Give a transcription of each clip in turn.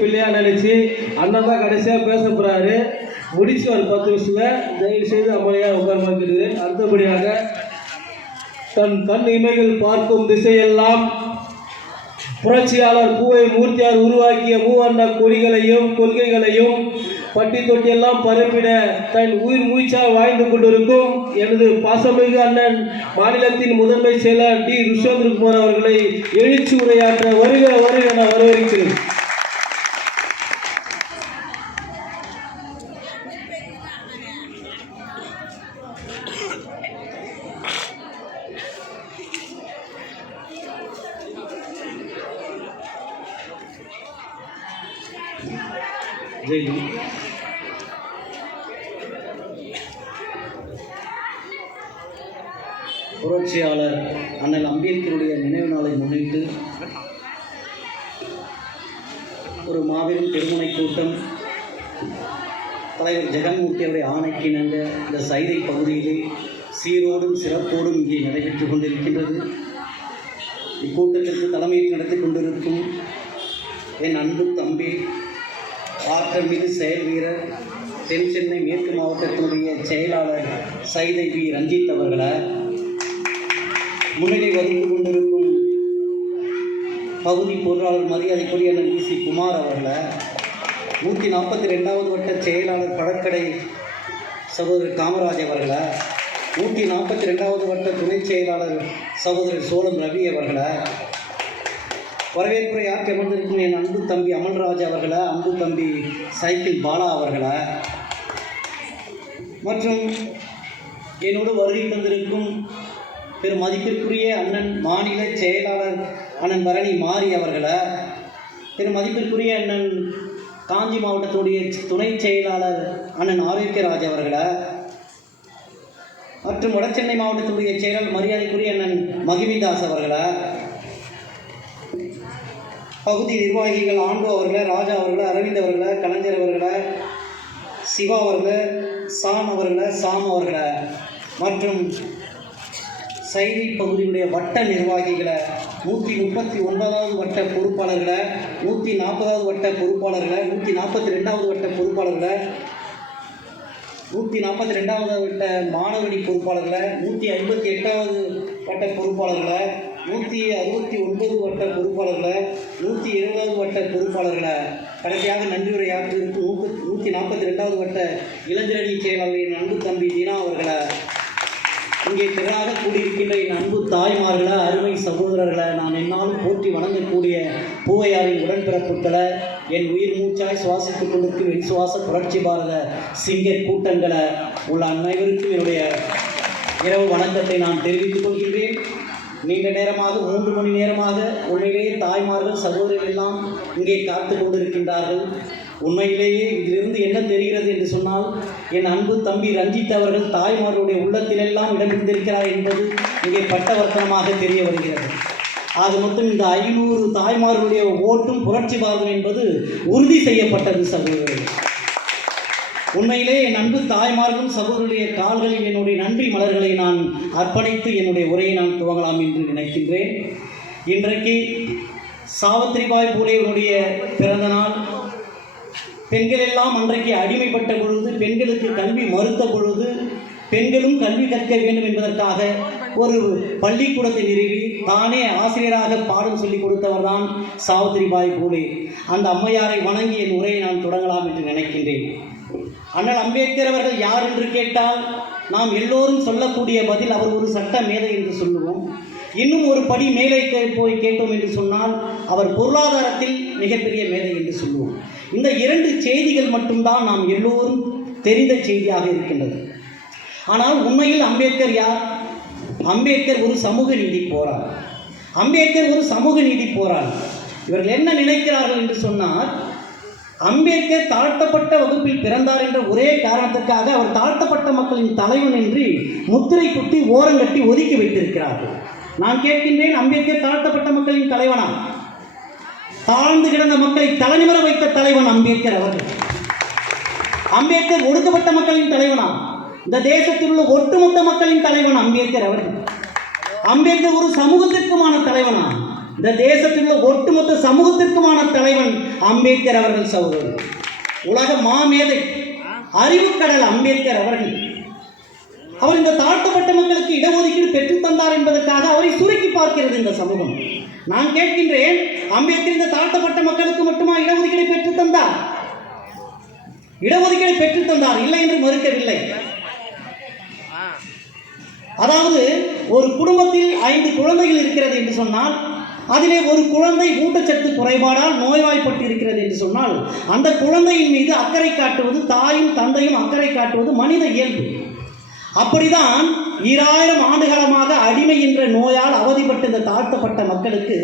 பிள்ளையா நினைச்சு அண்ணன் தான் கடைசியா பேச போறாரு. முடிச்சு ஒரு பத்து வருஷத்துல தயவு செய்து அம்மனையா உட்கார அடுத்தபடியாக தன் கண் இமைகள் பார்க்கும் திசையெல்லாம் புரட்சியாளர் பூவை மூர்த்தியார் உருவாக்கிய மூவண்ண கொடிகளையும் கொள்கைகளையும் பட்டி தொட்டியெல்லாம் பரப்பிட தன் உயிர் மூச்சாக வாழ்ந்து கொண்டிருக்கும் எனது பாசமிகு அண்ணன் மாநிலத்தின் முதன்மை செயலர் டி. ருஷேந்திரகுமார் அவர்களை எழுச்சி உரையாற்ற வருகிற வருகிற நான் வரவேற்கிறேன். ஜெய். புரட்சியாளர் அண்ணல் அம்பேத்கருடைய நினைவு நாளை முன்னிட்டு ஒரு மாபெரும் திருமணை கூட்டம். தலைவர் ஜெகன்மூர்த்தி அவருடைய ஆணைக்கு நன்ற இந்த சைதை பகுதியிலே சீரோடும் சிறப்போடும் இங்கே நடைபெற்றுக் கொண்டிருக்கின்றது. இக்கூட்டத்திற்கு தலைமையில் நடத்தி கொண்டிருக்கும் என் அன்பு தம்பி ஆற்றல்மிகு செயல் வீரர் தென் சென்னை மேற்கு மாவட்டத்தினுடைய செயலாளர் சைதை பி. ரஞ்சித் அவர்களை முன்னிலை வகித்து கொண்டிருக்கும் பகுதி பொருளாளர் மரியாதைக்குரிய அண்ணன் வி. சி. குமார் அவர்களை நூற்றி நாற்பத்தி ரெண்டாவது வட்ட செயலாளர் பழக்கடை சகோதரர் காமராஜ் அவர்களை நூற்றி நாற்பத்தி ரெண்டாவது வட்ட துணை செயலாளர் சகோதரர் சோழம் ரவி அவர்களை வரவேற்புரை யார் அமர்ந்திருக்கும் என் அன்பு தம்பி அமல்ராஜ் அவர்களை அன்பு தம்பி சைக்கிள் பாலா அவர்களை. மற்றும் என்னோடு வருகை தந்திருக்கும் பெரும் மதிப்பிற்குரிய அண்ணன் மாநில செயலாளர் அண்ணன் பரணி மாரி அவர்களை பெரும் மதிப்பிற்குரிய அண்ணன் காஞ்சி மாவட்டத்துடைய துணை செயலாளர் அண்ணன் ஆரோக்கியராஜ் அவர்களை மற்றும் வடசென்னை மாவட்டத்துடைய செயலாளர் மரியாதைக்குரிய அண்ணன் மகிமிதாஸ் அவர்களை பகுதி நிர்வாகிகள் ஆண்டு அவர்களை ராஜா அவர்களை அரவிந்த் அவர்களை கலைஞர் அவர்களை சிவா அவர்களை சாம் அவர்களை சாம் அவர்களை. மற்றும் சைனி பகுதியுடைய வட்ட நிர்வாகிகளை நூற்றி முப்பத்தி ஒன்பதாவது வட்ட பொறுப்பாளர்களை நூற்றி நாற்பதாவது வட்ட பொறுப்பாளர்களை நூற்றி நாற்பத்தி ரெண்டாவது வட்ட பொறுப்பாளர்களை நூற்றி நாற்பத்தி ரெண்டாவது வட்ட மாணவடி பொறுப்பாளர்களை நூற்றி ஐம்பத்தி எட்டாவது வட்ட பொறுப்பாளர்களை நூற்றி அறுபத்தி ஒன்பது வட்ட பொறுப்பாளர்களை நூற்றி இருபதாவது வட்ட பொறுப்பாளர்களை கடைசியாக நன்றியுரை இருக்கும் நூற்று நூற்றி நாற்பத்தி ரெண்டாவது வட்ட இளைஞரணி செயலாளரின் அன்பு தம்பி தீனா அவர்களை இங்கே திராக கூடியிருக்கின்ற என் அன்பு தாய்மார்களை அருமை சகோதரர்களை நான் என்னாலும் போற்றி வணங்கக்கூடிய பூவையாரின் உடன்பிறப்புகளை என் உயிர் மூச்சாய் சுவாசித்துக் கொண்டிருக்கும் என் சுவாச புரட்சி பாரத சிங்க கூட்டங்களை உள்ள அனைவருக்கும் என்னுடைய இரவு வணக்கத்தை நான் தெரிவித்துக் கொள்கின்றேன். நீண்ட நேரமாக மூன்று மணி நேரமாக உண்மையிலேயே தாய்மார்கள் சகோதரர்கள் எல்லாம் இங்கே காத்து கொண்டிருக்கின்றார்கள். உண்மையிலேயே இதிலிருந்து என்ன தெரிகிறது என்று சொன்னால் என் அன்பு தம்பி ரஞ்சித் அவர்கள் தாய்மார்களுடைய உள்ளத்திலெல்லாம் இடம் என்பது இங்கே பட்டவர்த்தனமாக தெரிய வருகிறது. ஆக மொத்தம் இந்த ஐநூறு தாய்மார்களுடைய ஓட்டும் புரட்சி பாரதம் என்பது உறுதி செய்யப்பட்டது சகோதரர்கள். உண்மையிலே என் அன்பு தாய்மார்களும் சகோதரருடைய கால்களில் என்னுடைய நன்றி மலர்களை நான் அர்ப்பணித்து என்னுடைய உரையை நான் துவங்கலாம் என்று நினைக்கின்றேன். இன்றைக்கு சாவித்திரிபாய் பூலேவனுடைய பிறந்த நாள். பெண்கள் எல்லாம் அன்றைக்கு அடிமைப்பட்ட பொழுது பெண்களுக்கு கல்வி மறுத்த பொழுது பெண்களும் கல்வி கற்க வேண்டும் என்பதற்காக ஒரு பள்ளிக்கூடத்தை நிறுவி தானே ஆசிரியராக பாடம் சொல்லிக் கொடுத்தவர் தான் சாவித்திரிபாய் பூலே. அந்த அம்மையாரை வணங்கி என் உரையை நான் தொடங்கலாம் என்று நினைக்கின்றேன். அண்ணல் அம்பேத்கர் அவர்கள் யார் என்று கேட்டால் நாம் எல்லோரும் சொல்லக்கூடிய பதில் அவர் ஒரு சட்ட மேதை என்று சொல்லுவோம். இன்னும் ஒரு படி மேலே போய் கேட்டோம் என்று சொன்னால் அவர் பொருளாதாரத்தில் மிகப்பெரிய மேதை என்று சொல்லுவோம். இந்த இரண்டு செய்திகள் மட்டும்தான் நாம் எல்லோரும் தெரிந்த செய்தியாக இருக்கின்றது. ஆனால் உண்மையில் அம்பேத்கர் யார்? அம்பேத்கர் ஒரு சமூக நீதி போராளர் அம்பேத்கர் ஒரு சமூக நீதி போராளர் இவர்கள் என்ன நினைக்கிறார்கள் என்று சொன்னால் அம்பேத்கர் தாழ்த்தப்பட்ட வகுப்பில் பிறந்தார் என்ற ஒரே காரணத்திற்காக அவர் தாழ்த்தப்பட்ட மக்களின் தலைவன் என்று முத்திரை குத்தி ஓரங்கட்டி ஒதுக்கி வைத்திருக்கிறார்கள். நான் கேட்கின்றேன் அம்பேத்கர் தாழ்த்தப்பட்ட மக்களின் தலைவனா? தாழ்ந்து கிடந்த மக்களை தலைநிமிர வைத்த தலைவன் அம்பேத்கர் அவர்கள். அம்பேத்கர் ஒடுக்கப்பட்ட மக்களின் தலைவனா? இந்த தேசத்தில் உள்ள ஒட்டுமொத்த மக்களின் தலைவன் அம்பேத்கர் அவர்கள். அம்பேத்கர் ஒரு சமூகத்திற்குமான தலைவனா? இந்த தேசத்தில் உள்ள ஒட்டுமொத்த சமூகத்திற்குமான தலைவன் அம்பேத்கர் அவர்கள் சகோதரர். உலக மாமேதை அறிவுக்கடல் அம்பேத்கர் அவர்கள். அவர் இந்த தாழ்த்தப்பட்ட மக்களுக்கு இடஒதுக்கீடு பெற்று தந்தார் என்பதற்காக அவரை சுருக்கி பார்க்கிறது இந்த சமூகம். நான் கேட்கின்றேன் அம்பேத்கர் இந்த தாழ்த்தப்பட்ட மக்களுக்கு மட்டுமா இடஒதுக்கீடு பெற்றுத் தந்தார்? இடஒதுக்கீடு பெற்றுத் தந்தார் இல்லை என்று மறுக்கவில்லை. அதாவது ஒரு குடும்பத்தில் ஐந்து குழந்தைகள் இருக்கிறது என்று சொன்னால் அதிலே ஒரு குழந்தை ஊட்டச்சத்து குறைபாடால் நோய்வாய்ப்பட்டு இருக்கிறது என்று சொன்னால் அந்த குழந்தையின் மீது அக்கறை காட்டுவது தாயும் தந்தையும் அக்கறை காட்டுவது மனித இயல்பு. அப்படிதான் ஈராயிரம் ஆண்டுகாலமாக அடிமை என்ற நோயால் அவதிப்பட்டிருந்த இந்த தாழ்த்தப்பட்ட மக்களுக்கு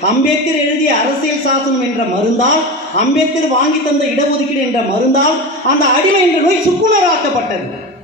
அம்பேத்கர் எழுதிய அரசியல் சாசனம் என்ற மருந்தால் அம்பேத்கர் வாங்கி தந்த இடஒதுக்கீடு என்ற மருந்தால் அந்த அடிமை என்ற நோய் சுக்குணராக்கப்பட்டது.